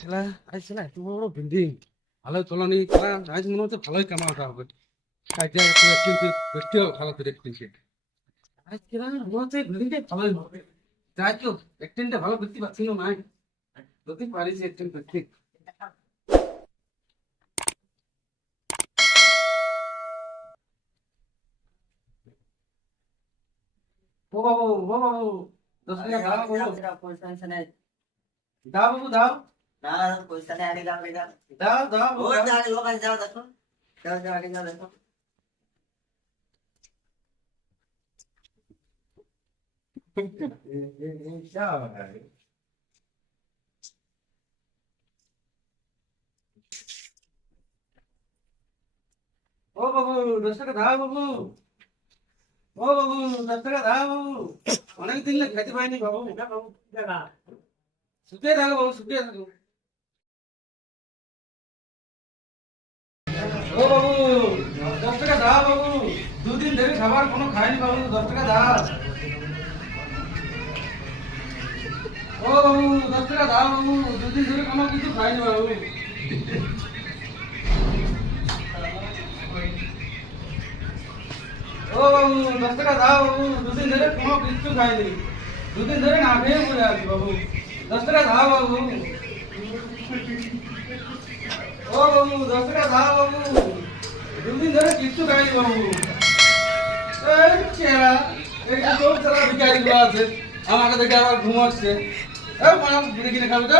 ছেলা আজ ছেলা এত বড় বড় বিল্ডিং ভালো চলনি খেলা আজ মনে হচ্ছে ভালোই কামাতে হবে কাজে কিন্তু বেশিও ভালো করে দেখতেছি আজ খেলা মনে হচ্ছে বিল্ডিংটা ভালোই হবে যাই তো একদিনটা ভালো দেখতে পাচ্ছি না নাই যদি পারিস একদিন দেখতে ও বাবু ও বাবু 10 টাকা দাও বাবু দাও বাবু দাও দাও দাও বাবু, দাও। ও বাবু 10 টাকা দাও বাবু ও বাবু 10 টাকা দাও বাবু অনেক দিন খেতে পাইনি বাবু শুকিয়ে থাকো বাবু শুকিয়ে থাকো ও বাবু 10 টাকা দাও বাবু দুদিন ধরে খাবার কোনো খাইনি বাবু 10 টাকা দাও ও বাবু 10 টাকা দাও বাবু দুদিন ধরে কোনো কিছু খাইনি বাবু ও বাবু 10 টাকা দাও বাবু দুদিন ধরে কোনো কিছু খাইনি দুদিন ধরে না খেয়ে পড়ে আছি বাবু 10 টাকা দাও বাবু ও বাবু 10 টাকা দাও বাবু দুদিন ধরে কিচ্ছু খাইনি বাবু এই চেহারা এই যে তোর ছাড়া ভিখারি গুলো আছে আমাকে দেখে আবার ঘুমাচ্ছে এই মাছ কিনে খাবে তো